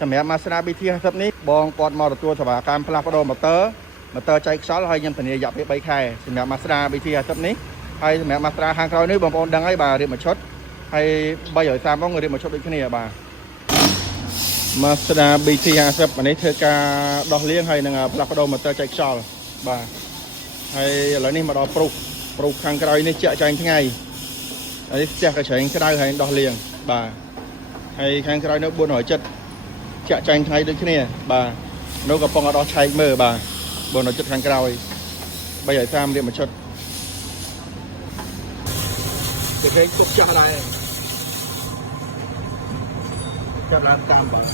សម្រាប់ Mazda BT50 នេះបងគាត់មកទទួលសេវាកម្មផ្លាស់ប្ដូរម៉ូទ័រចែកខ្យល់ហើយខ្ញុំធានារយៈពេល3ខែសម្រាប់ Mazda BT50 នេះហើយសម្រាប់ Mazda ខាងក្រោយនេះបងប្អូនដឹងហើយបាទរៀបមួយឈុតហើយ330ផងរៀបមួយឈុតដូចគ្នាបាទ Mazda BT50 អានេះធ្វើការដោះលាងហើយនឹងផ្លាស់ប្ដូរម៉ូទ័រចែកខ្យល់បាទហើយឥឡូវនេះមកដល់ប្រុសខាងក្រោយនេះជាក់ចែងថ្ងៃហើយផ្ទះកញ្ច្រែងក្តៅហើយដោះលាងបាទហើយខាងក្រោយនៅ470ជាក់ចែងថ្ងៃដូចគ្នាបាទនៅកំពុងដោះឆែកមើលបាទ470ខាងក្រោយ330រៀបមួយឈុតគេគេគប់ចាក់ដែរចាប់ឡើងតាមបាទ